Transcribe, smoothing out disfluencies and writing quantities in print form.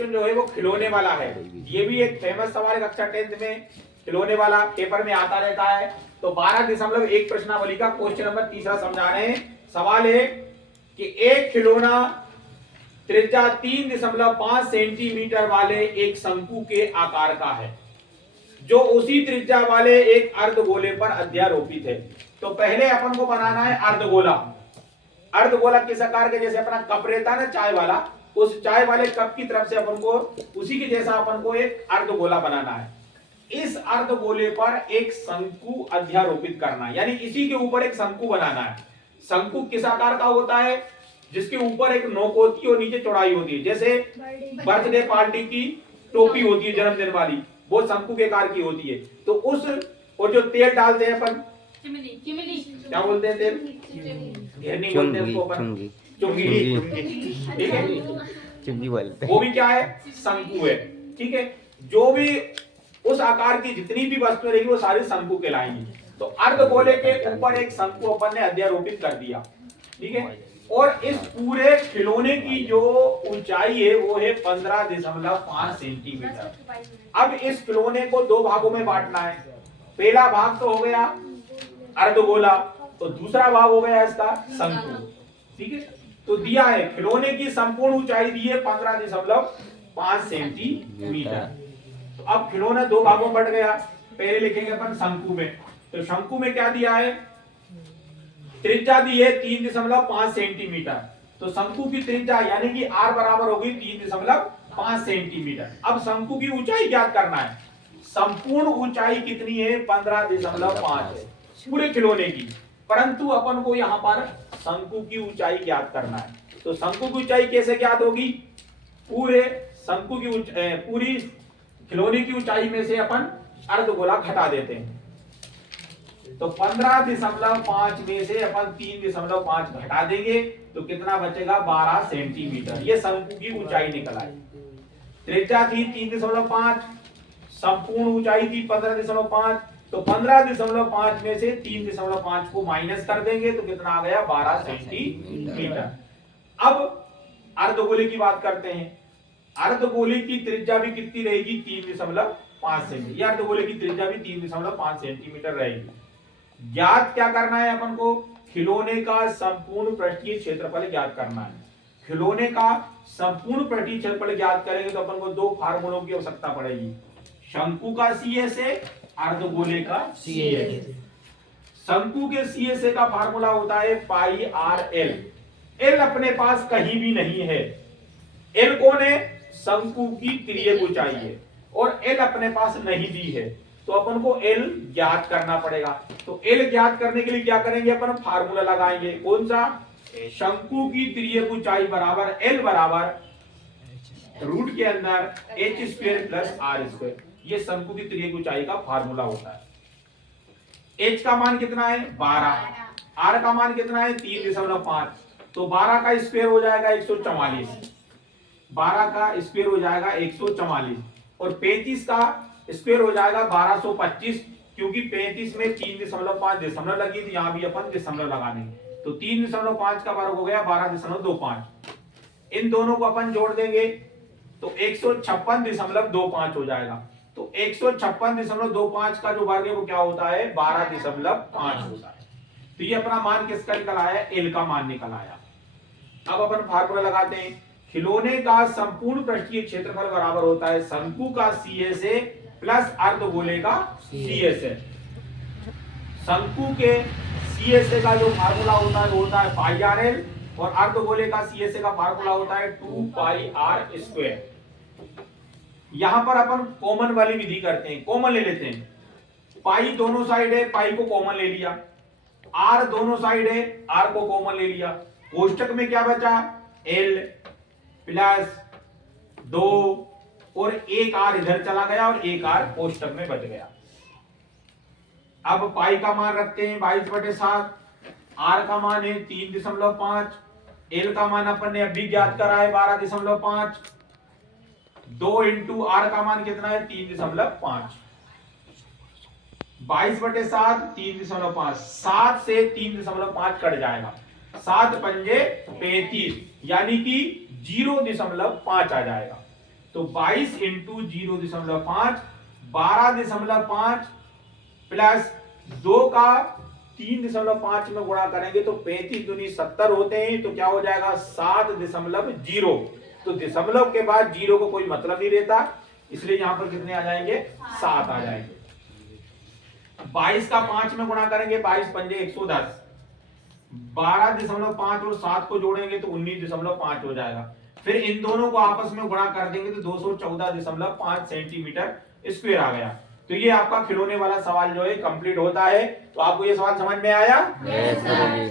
Question जो है वो खिलौने वाला है। ये भी एक फेमस सवाल है कक्षा 10th में, खिलौने वाला पेपर में आता रहता है। तो 12.1 प्रश्नावली का क्वेश्चन नंबर तीसरा समझा रहे हैं। सवाल है कि एक खिलौना त्रिज्या 3.5 सेंटीमीटर वाले एक शंकु के आकार का है जो उसी त्रिज्या वाले एक अर्धगोले पर अध्यारोपित है। तो पहले अपन को बनाना है अर्धगोला। अर्धगोला किस आकार के, जैसे अपना कप रहता है ना चाय वाला, उस चाय वाले कप की तरफ से अपन को उसी के जैसा अपन को एक अर्धगोला बनाना है। इस अर्धगोले पर एक शंकु अध्यारोपित करना है, यानी इसी के ऊपर एक शंकु बनाना है। शंकु किस आकार का होता है, जिसके ऊपर एक नोक होती है और नीचे चौड़ाई होती है। जैसे बर्थडे पार्टी की टोपी होती है जन्मदिन वाली, वो शंकु के आकार की होती है। तो उस, और जो तेल डालते हैं अपन, क्या बोलते हैं तेल, घेरनी बोलते हैं उसको अपन, चुंगी, ठीक है, चुंगी बोलते हैं। वो भी क्या है, शंकु है। ठीक है, जो भी उस आकार की जितनी भी वस्तुएं रहेगी वो सारी शंकु कहलाएंगी। तो अर्धगोले के ऊपर एक शंकु अपन ने अध्यारोपित कर दिया। ठीक है, और इस पूरे खिलौने की जो ऊंचाई है वो है 15.5 सेंटीमीटर। अब इस खिलौने को दो भागों में बांटना है। पहला भाग तो हो गया अर्धगोला, तो दूसरा भाग हो गया इसका शंकु। ठीक है, तो दिया है खिलौने की संपूर्ण ऊंचाई दी है 15.5 सेंटीमीटर। तो अब खिलौना दो भागों में बढ़ गया। पहले लिखेंगे अपन शंकु में। तो शंकु में क्या दिया है, त्रिज्या दी है 3.5 सेंटीमीटर। तो शंकु की त्रिज्या यानी कि r बराबर होगी 3.5 सेंटीमीटर। अब शंकु की ऊंचाई ज्ञात करना है। संपूर्ण ऊंचाई कितनी है, 15.5 है पूरे खिलौने की, परंतु अपन को यहाँ पर शंकु की ऊंचाई ज्ञात करना है। तो शंकु की ऊंचाई कैसे ज्ञात होगी, पूरे शंकु की पूरी खिलौने की ऊंचाई में से अपन अर्धगोला घटा देते हैं। तो 15.5 में से अपन 3.5 घटा देंगे तो कितना बचेगा, 12 सेंटीमीटर। ये शंकु की ऊंचाई निकल आई। त्रिज्या थी 3.5, संपूर्ण ऊंचाई थी 15.5। तो 15.5 में से 3.5 को माइनस कर देंगे तो कितना आ गया, 12 सेंटीमीटर। अब अर्धगोले की बात करते हैं। अर्धगोले की त्रिज्या भी कितनी रहेगी, 3.5 सेंटीमीटर। ये अर्धगोले की त्रिज्या भी 3.5 सेंटीमीटर रहेगी। ज्ञात क्या करना है अपन को, खिलौने का संपूर्ण पृष्ठीय क्षेत्रफल ज्ञात करना है। खिलौने का संपूर्ण पृष्ठीय क्षेत्रफल ज्ञात करेंगे तो अपन को दो फार्मूलों की आवश्यकता पड़ेगी, शंकु का CSA, अर्धगोले का CSA। शंकु के CSA का फार्मूला होता है पाई आर एल। एल अपने पास कहीं भी नहीं है। एल कौन है, शंकु की तिर्यक ऊंचाई है, और एल अपने पास नहीं दी है, तो अपन को एल ज्ञात करना पड़ेगा। तो एल ज्ञात करने के लिए क्या करेंगे, अपन फार्मूला लगाएंगे। कौन सा, शंकु की तिर्यक ऊंचाई बराबर एल बराबर रूट के अंदर h² प्लस r²। ये शंकु की तिर्यक ऊंचाई का फार्मूला होता है। h का मान कितना है, 12, r का मान कितना है, 3.5। तो 12 का स्क्वायर हो जाएगा 144, 12 का स्क्वायर हो जाएगा 144, और 35 का स्क्वायर हो जाएगा 1225, क्योंकि 35 में 3.5 दशमलव लगी थी, यहां भी अपन दशमलव लगा देंगे। तो 3.5 का वर्ग हो गया 12.25। इन दोनों को अपन जोड़ देंगे तो 156.25 हो जाएगा। तो 156.25 का जो वर्ग है वो क्या होता है, 12.5 होता है। तो ये अपना मान किसका निकल आया, एल का मान निकल आया। अब अपन फार्मूला लगाते हैं। खिलौने का संपूर्ण पृष्ठीय क्षेत्रफल बराबर होता है शंकु का CSA प्लस अर्धगोले का CSA। शंकु के CSA का जो फार्मूला होता है वो होता है पाई आर एल, और अर्धगोले का CSA का फार्मूला होता है 2 पाई r²। यहां पर अपन कॉमन वाली विधि करते हैं, कॉमन ले लेते हैं। पाई दोनों साइड है, पाई को कॉमन ले लिया। r दोनों साइड है, r को कॉमन ले लिया। कोष्टक में क्या बचा, l प्लस 2 और एक r इधर चला गया और एक r कोष्टक में बच गया। अब पाई का मान रखते हैं 22/7, r का मान है 3.5, l का मान अपन ने अभी ज्ञात करा है 12.5, 2 इंटू r का मान कितना है 3.5, 22/7 3.5, 7 से 3.5 कट जाएगा, 7 पंजे 35, यानी कि 0.5 आ जाएगा। तो 22 इंटू 0.5 12.5 प्लस 2 का 3.5 में गुणा करेंगे तो 35 दूनी 70 होते हैं, तो क्या हो जाएगा 7.0। तो दशमलव के बाद 0 को कोई मतलब नहीं रहता, इसलिए यहां पर कितने आ जाएंगे 7 आ जाएंगे। 22 का 5 में गुणा करेंगे, 22 पंजे 110, 12.5 और 7 को जोड़ेंगे तो 19.5 हो जाएगा। फिर इन दोनों को आपस में गुणा कर देंगे तो 214.5 सेंटीमीटर स्क्वायर आ गया। तो ये आपका खिलौने वाला सवाल जो है कंप्लीट होता है। तो आपको ये सवाल समझ में आया? यस सर जी।